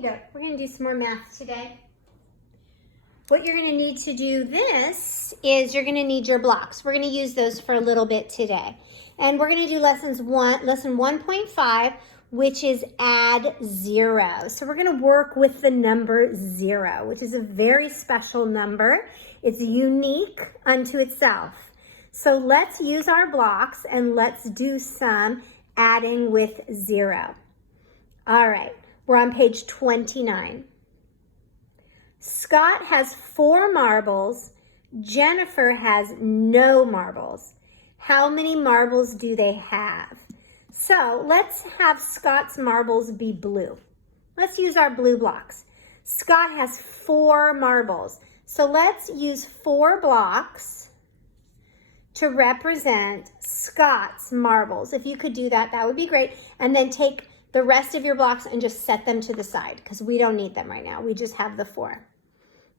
Okey-doke, we're going to do some more math today. What you're going to need to do this is you're going to need your blocks. We're going to use those for a little bit today. And we're going to do lesson 1.5, which is add 0. So we're going to work with the number 0, which is a very special number. It's unique unto itself. So let's use our blocks and let's do some adding with 0. All right, we're on page 29. Scott has 4 marbles. Jennifer has no marbles. How many marbles do they have? So let's have Scott's marbles be blue. Let's use our blue blocks. Scott has 4 marbles. So let's use 4 blocks to represent Scott's marbles. If you could do that, that would be great. And then take the rest of your blocks and just set them to the side because we don't need them right now. We just have the 4.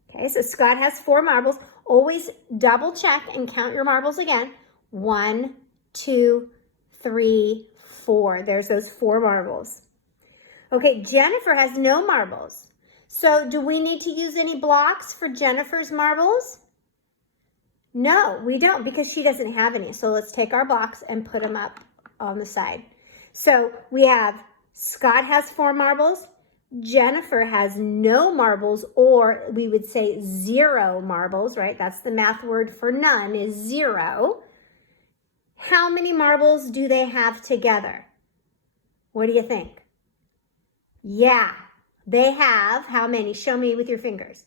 Okay, so Scott has 4 marbles. Always double check and count your marbles again. 1, 2, 3, 4. There's those 4 marbles. Okay, Jennifer has no marbles. So do we need to use any blocks for Jennifer's marbles? No, we don't because she doesn't have any. So let's take our blocks and put them up on the side. So we have Scott has 4 marbles. Jennifer has no marbles, or we would say 0 marbles, right? That's the math word for none is 0. How many marbles do they have together? What do you think? Yeah, they have how many? Show me with your fingers.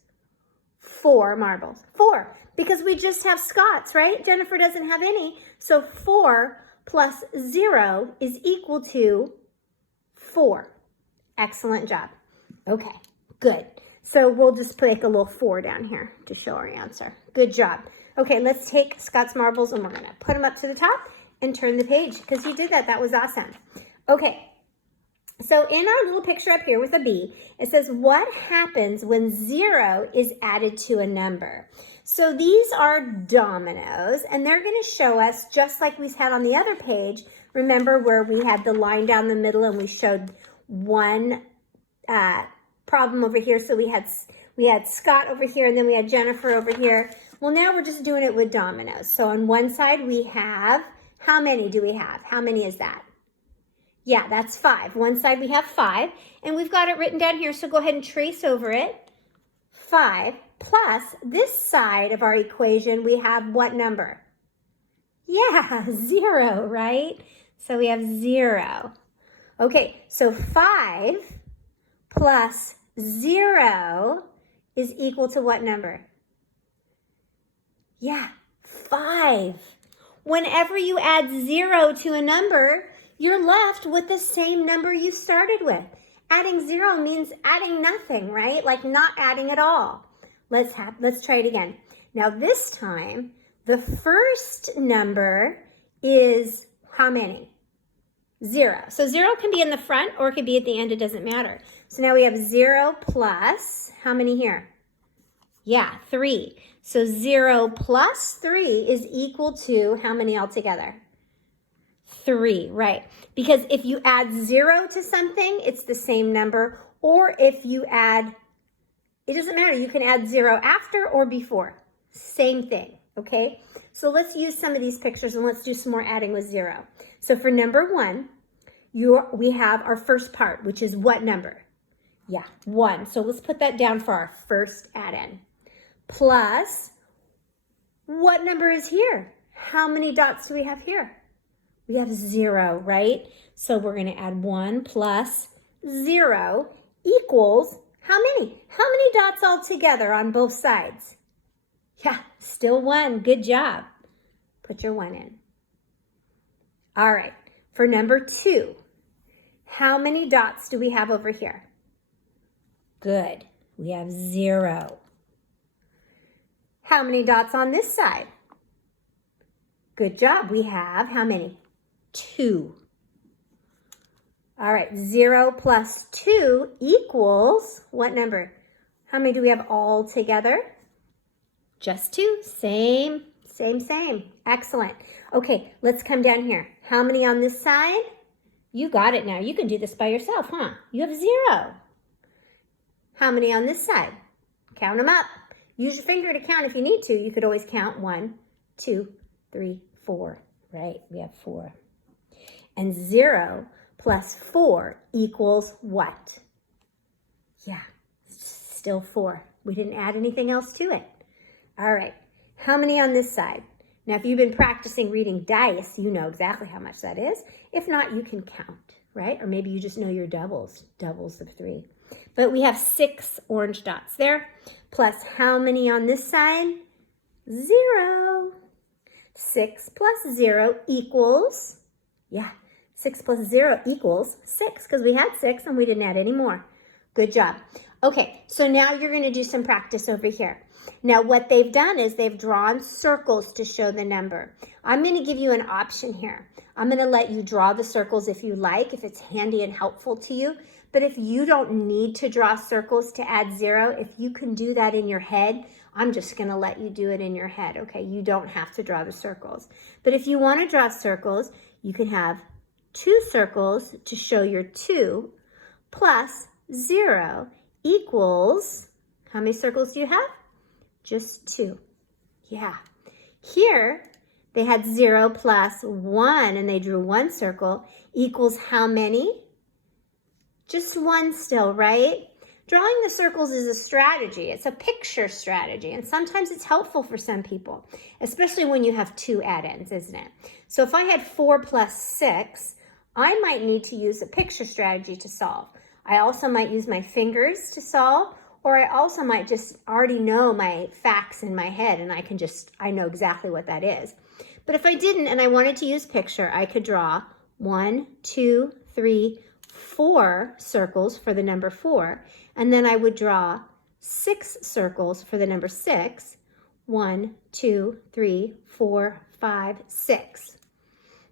4 marbles. 4, because we just have Scott's, right? Jennifer doesn't have any. So 4 plus 0 is equal to 4. Excellent job. Okay, good. So we'll just put a little 4 down here to show our answer. Good job. Okay, let's take Scott's marbles and we're going to put them up to the top and turn the page because you did that. That was awesome. Okay, so in our little picture up here with a B, it says, what happens when 0 is added to a number? So these are dominoes, and they're going to show us, just like we had on the other page, remember where we had the line down the middle and we showed one problem over here. So we had Scott over here, and then we had Jennifer over here. Well, now we're just doing it with dominoes. So on one side we have, how many do we have? How many is that? Yeah, that's 5. One side we have 5, and we've got it written down here, so go ahead and trace over it. 5 plus this side of our equation, we have what number? Yeah, 0, right? So we have 0. Okay, so 5 plus 0 is equal to what number? Yeah, 5. Whenever you add 0 to a number, you're left with the same number you started with. Adding 0 means adding nothing, right? Like not adding at all. Let's try it again. Now this time, the first number is how many? 0. So 0 can be in the front or it can be at the end. It doesn't matter. So now we have 0 plus, how many here? Yeah, 3. So 0 plus 3 is equal to how many altogether? 3, right? Because if you add 0 to something, it's the same number. Or if you add, it doesn't matter. You can add 0 after or before. Same thing, okay? So let's use some of these pictures and let's do some more adding with 0. So for number 1, we have our first part, which is what number? Yeah, 1. So let's put that down for our first add-in. Plus, what number is here? How many dots do we have here? We have 0, right? So we're going to add 1 plus 0 equals how many? How many dots all together on both sides? Yeah, still 1. Good job. Put your 1 in. All right, for number 2, how many dots do we have over here? Good. We have 0. How many dots on this side? Good job. We have how many? 2. All right, 0 plus 2 equals what number? How many do we have all together? Just 2. Same. Excellent. Okay, let's come down here. How many on this side? You got it now. You can do this by yourself, huh? You have 0. How many on this side? Count them up. Use your finger to count if you need to. You could always count 1, 2, 3, 4, right? We have 4. And 0 plus 4 equals what? Yeah, still 4. We didn't add anything else to it. All right, how many on this side? Now, if you've been practicing reading dice, you know exactly how much that is. If not, you can count, right? Or maybe you just know your doubles of 3. But we have 6 orange dots there, plus how many on this side? 0. 6 plus 0 equals, 6 plus 0 equals 6, because we had 6 and we didn't add any more. Good job. Okay, so now you're going to do some practice over here. Now what they've done is they've drawn circles to show the number. I'm going to give you an option here. I'm going to let you draw the circles if you like, if it's handy and helpful to you. But if you don't need to draw circles to add 0, if you can do that in your head, I'm just going to let you do it in your head, okay? You don't have to draw the circles. But if you want to draw circles, you can have 2 circles to show your 2 plus 0 equals, how many circles do you have? Just 2. Yeah. Here, they had 0 plus 1, and they drew 1 circle, equals how many? Just 1 still, right? Drawing the circles is a strategy. It's a picture strategy, and sometimes it's helpful for some people, especially when you have 2 add-ins, isn't it? So if I had 4 plus 6, I might need to use a picture strategy to solve. I also might use my fingers to solve, or I also might just already know my facts in my head, and I know exactly what that is. But if I didn't and I wanted to use picture, I could draw 1, 2, 3, 4 circles for the number 4, and then I would draw 6 circles for the number 6. 1, 2, 3, 4, 5, 6.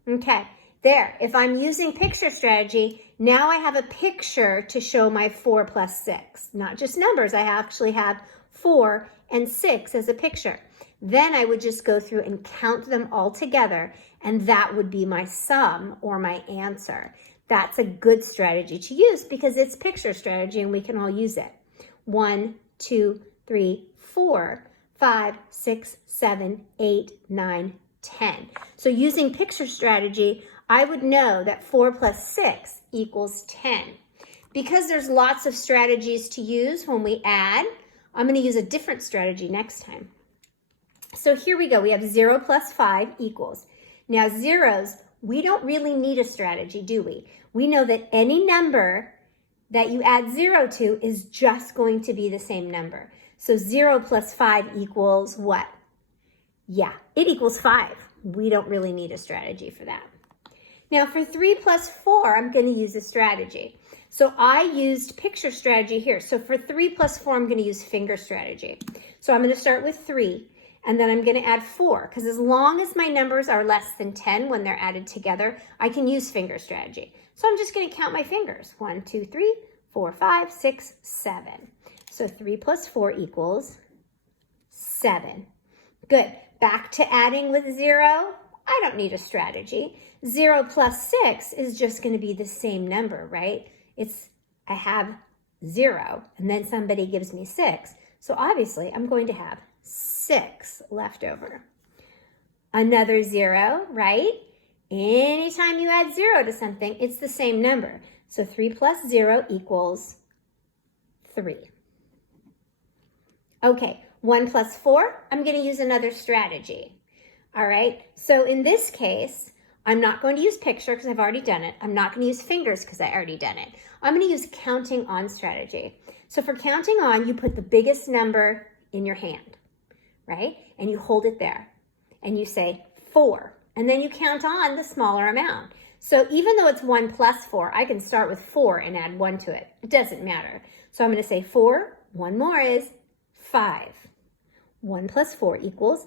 Okay, there. If I'm using picture strategy, now I have a picture to show my 4 plus 6. Not just numbers, I actually have 4 and 6 as a picture. Then I would just go through and count them all together, and that would be my sum or my answer. That's a good strategy to use because it's picture strategy and we can all use it. 1, 2, 3, 4, 5, 6, 7, 8, 9, 10. So using picture strategy, I would know that 4 plus 6 equals 10. Because there's lots of strategies to use when we add, I'm going to use a different strategy next time. So here we go. We have 0 plus 5 equals. Now zeros, we don't really need a strategy, do we? We know that any number that you add 0 to is just going to be the same number. So 0 plus 5 equals what? Yeah, it equals 5. We don't really need a strategy for that. Now for 3 plus 4, I'm going to use a strategy. So I used picture strategy here. So for 3 plus 4, I'm going to use finger strategy. So I'm going to start with 3, and then I'm going to add 4, because as long as my numbers are less than 10 when they're added together, I can use finger strategy. So I'm just going to count my fingers. 1, 2, 3, 4, 5, 6, 7. So 3 plus 4 equals 7. Good. Back to adding with 0. I don't need a strategy. 0 plus 6 is just going to be the same number, right? I have 0, and then somebody gives me 6. So obviously, I'm going to have 6 left over. Another 0, right? Anytime you add 0 to something, it's the same number. So 3 plus 0 equals 3. Okay, 1 plus 4, I'm going to use another strategy. All right, so in this case, I'm not going to use picture because I've already done it. I'm not going to use fingers because I already done it. I'm going to use counting on strategy. So for counting on, you put the biggest number in your hand, right? And you hold it there and you say 4, and then you count on the smaller amount. So even though it's 1 plus 4, I can start with 4 and add 1 to it. It doesn't matter. So I'm going to say 4, 1 more is 5. 1 plus 4 equals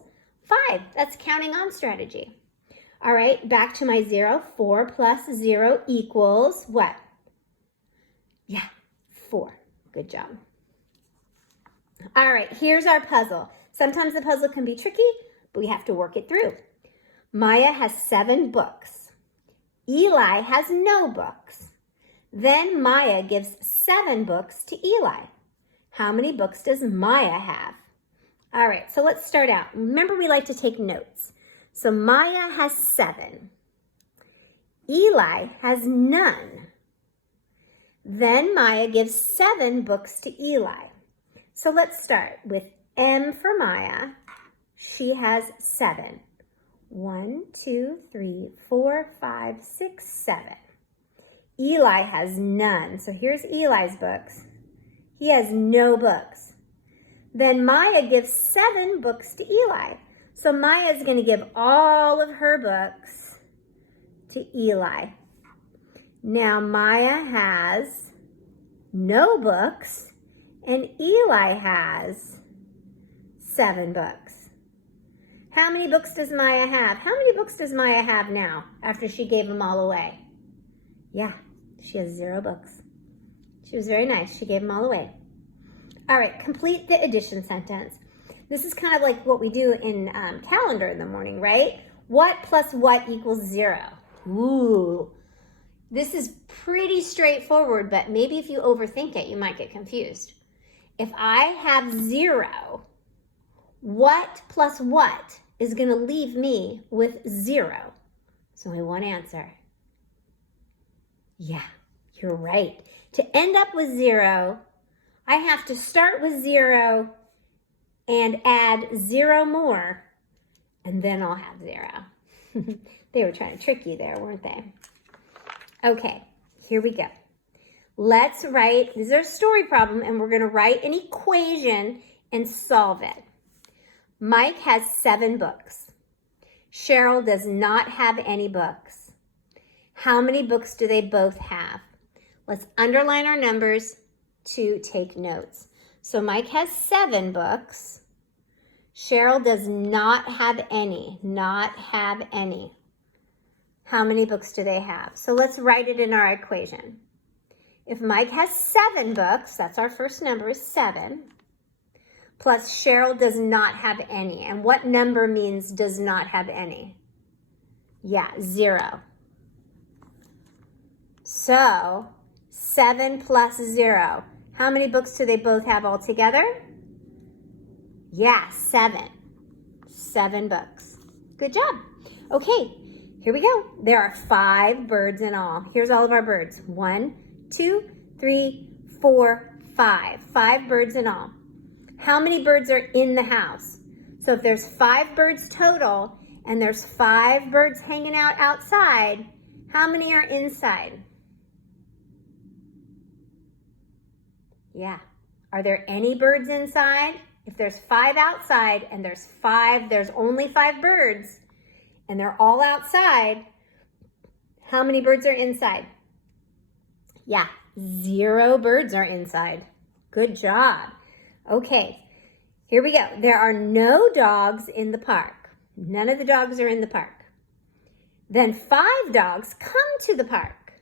5. That's counting on strategy. All right, back to my 0. 4 plus 0 equals what? Yeah, 4. Good job. All right, here's our puzzle. Sometimes the puzzle can be tricky, but we have to work it through. Maya has 7 books. Eli has no books. Then Maya gives 7 books to Eli. How many books does Maya have? All right, so let's start out. Remember, we like to take notes. So Maya has 7. Eli has none. Then Maya gives 7 books to Eli. So let's start with M for Maya. She has 7. 1, 2, 3, 4, 5, 6, 7. Eli has none. So here's Eli's books. He has no books. Then Maya gives 7 books to Eli. So Maya is going to give all of her books to Eli. Now Maya has no books and Eli has 7 books. How many books does Maya have? How many books does Maya have now after she gave them all away? Yeah, she has 0 books. She was very nice. She gave them all away. All right, complete the addition sentence. This is kind of like what we do in calendar in the morning, right? What plus what equals 0? Ooh, this is pretty straightforward, but maybe if you overthink it, you might get confused. If I have 0, what plus what is going to leave me with 0? There's only one answer. Yeah, you're right. To end up with 0, I have to start with 0 and add 0 more, and then I'll have 0. They were trying to trick you there, weren't they? Okay, here we go. Let's write, this is our story problem, and we're going to write an equation and solve it. Mike has 7 books. Cheryl does not have any books. How many books do they both have? Let's underline our numbers to take notes. So Mike has 7 books. Cheryl does not have any. Not have any. How many books do they have? So let's write it in our equation. If Mike has 7 books, that's our first number is 7, plus Cheryl does not have any. And what number means does not have any? Yeah, 0. So 7 plus 0. How many books do they both have all together? Yeah, 7. 7 books. Good job. Okay, here we go. There are 5 birds in all. Here's all of our birds. 1, 2, 3, 4, 5. 5 birds in all. How many birds are in the house? So if there's 5 birds total and there's 5 birds hanging out outside, how many are inside? Yeah. Are there any birds inside? If there's 5 outside and there's only 5 birds and they're all outside, how many birds are inside? Yeah, 0 birds are inside. Good job. Okay, here we go. There are no dogs in the park. None of the dogs are in the park. Then 5 dogs come to the park.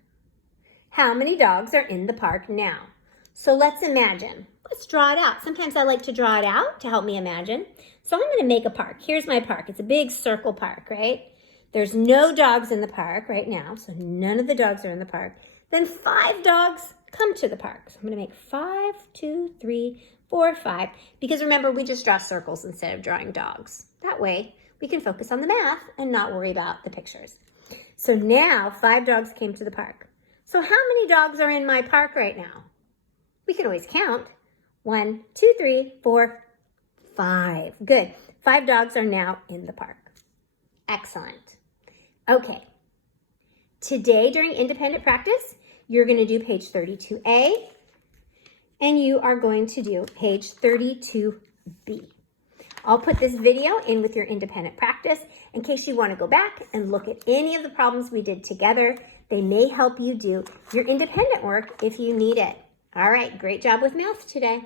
How many dogs are in the park now? So let's imagine. Let's draw it out. Sometimes I like to draw it out to help me imagine. So I'm going to make a park. Here's my park. It's a big circle park, right? There's no dogs in the park right now, so none of the dogs are in the park. Then 5 dogs come to the park. So I'm going to make 5, 2, 3, 4, 5. Because remember, we just draw circles instead of drawing dogs. That way, we can focus on the math and not worry about the pictures. So now 5 dogs came to the park. So how many dogs are in my park right now? We can always count. 1, 2, 3, 4, 5. Good. 5 dogs are now in the park. Excellent. Okay. Today during independent practice, you're going to do page 32A and you are going to do page 32B. I'll put this video in with your independent practice in case you want to go back and look at any of the problems we did together. They may help you do your independent work if you need it. All right, great job with math today.